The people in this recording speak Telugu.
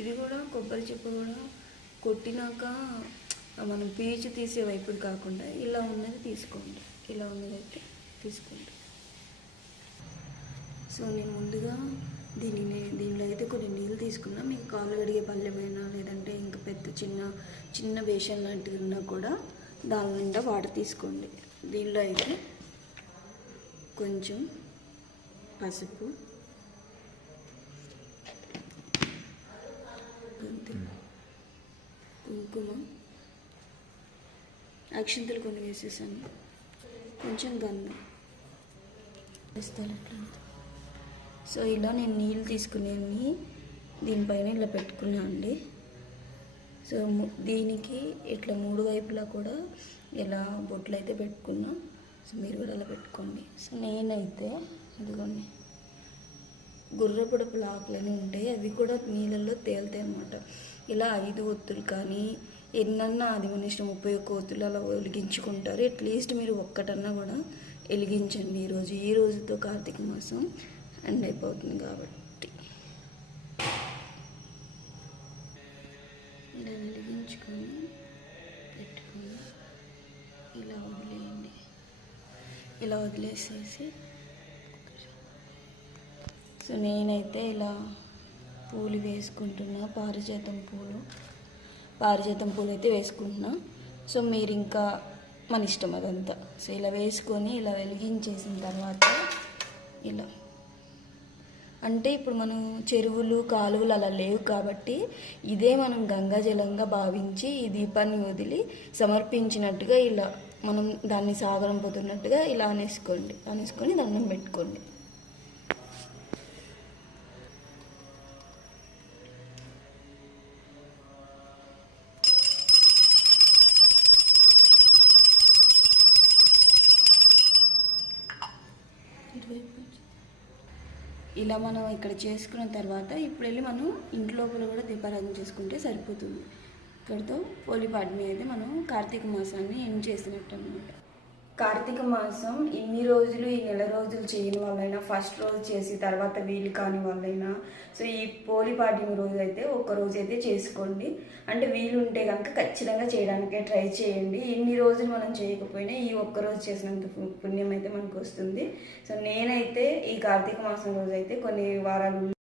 ఇది కూడా కొబ్బరి చెప్పు కూడా కొట్టినాక మనం పీచు తీసే వైపుడు కాకుండా ఇలా ఉన్నది తీసుకోండి. ఇలా ఉన్నదైతే తీసుకోండి. సో నేను ముందుగా దీనిని దీనిలో అయితే కొన్ని నీళ్ళు తీసుకున్నా. మీకు కాళ్ళు కడిగే పళ్ళెమైనా లేదంటే ఇంకా పెద్ద చిన్న చిన్న బేషన్ లాంటివి ఉన్నా కూడా దాని నిండా వాటర్ తీసుకోండి. దీనిలో అయితే కొంచెం పసుపు కొంచెం కుంకుమ అక్షింతలు కొన్ని వేసేసాను. కొంచెం గంధం. వేస్తాను సో ఇలా నేను నీళ్ళు తీసుకునేవి దీనిపైన ఇలా పెట్టుకున్నా అండి. సో దీనికి ఇట్లా మూడు వైపులా కూడా ఇలా బొట్లు అయితే పెట్టుకున్నా. సో మీరు కూడా అలా పెట్టుకోండి. సో నేనైతే ఇదిగోండి. గుర్రపుడపుల ఆకులని ఉంటాయి. అవి కూడా నీళ్ళల్లో తేలుతాయి అన్నమాట. ఇలా ఐదు ఒత్తులు కానీ ఎన్నన్నా అది మన ఇష్టం ముప్పై ఒక్క ఒత్తులు అలా వెలిగించుకుంటారు అట్లీస్ట్ మీరు ఒక్కటన్నా కూడా వెలిగించండి ఈరోజు. ఈ రోజుతో కార్తీక మాసం ఎండ్ అయిపోతుంది కాబట్టి. ఇలా వెలిగించుకొని పెట్టుకొని ఇలా వదిలేయండి. ఇలా వదిలేసేసి సో నేనైతే ఇలా పూలు వేసుకుంటున్నా పారిజాతం పూలు. పారిజాతం పూలు అయితే వేసుకుంటున్నా. సో మీరు ఇంకా మన ఇష్టం అదంతా. సో ఇలా వేసుకొని ఇలా వెలిగించేసిన తర్వాత ఇలా. అంటే ఇప్పుడు మనం చెరువులు కాలువలు అలా లేవు కాబట్టి ఇదే మనం గంగా జలంగా భావించి ఈ దీపాన్ని వదిలి సమర్పించినట్టుగా ఇలా మనం దాన్ని సాగరం పోతున్నట్టుగా ఇలా అనేసుకోండి. అనేసుకొని దండం పెట్టుకోండి. ఇటువైపు ఇలా మనం ఇక్కడ చేసుకున్న తర్వాత ఇప్పుడు వెళ్ళి మనం ఇంటి లోపల కూడా దీపారాధన చేసుకుంటే సరిపోతుంది. ఇక్కడితో పోలిపాడ్ని అయితే మనం కార్తీక మాసాన్ని ఎండ్ చేసినట్టు అనమాట కార్తీక మాసం ఇన్ని రోజులు ఈ నెల రోజులు చేయని వాళ్ళైనా ఫస్ట్ రోజు చేసి తర్వాత వీలు కాని వాళ్ళైనా సో ఈ పోలిపాడ్యం రోజు అయితే ఒక్క రోజు అయితే చేసుకోండి. అంటే వీలు ఉంటే కనుక ఖచ్చితంగా చేయడానికే ట్రై చేయండి. ఇన్ని రోజులు మనం చేయకపోయినా ఈ ఒక్క రోజు చేసినంత పు- పుణ్యం అయితే మనకు వస్తుంది. సో నేనైతే ఈ కార్తీక మాసం రోజు అయితే కొన్ని వారాలు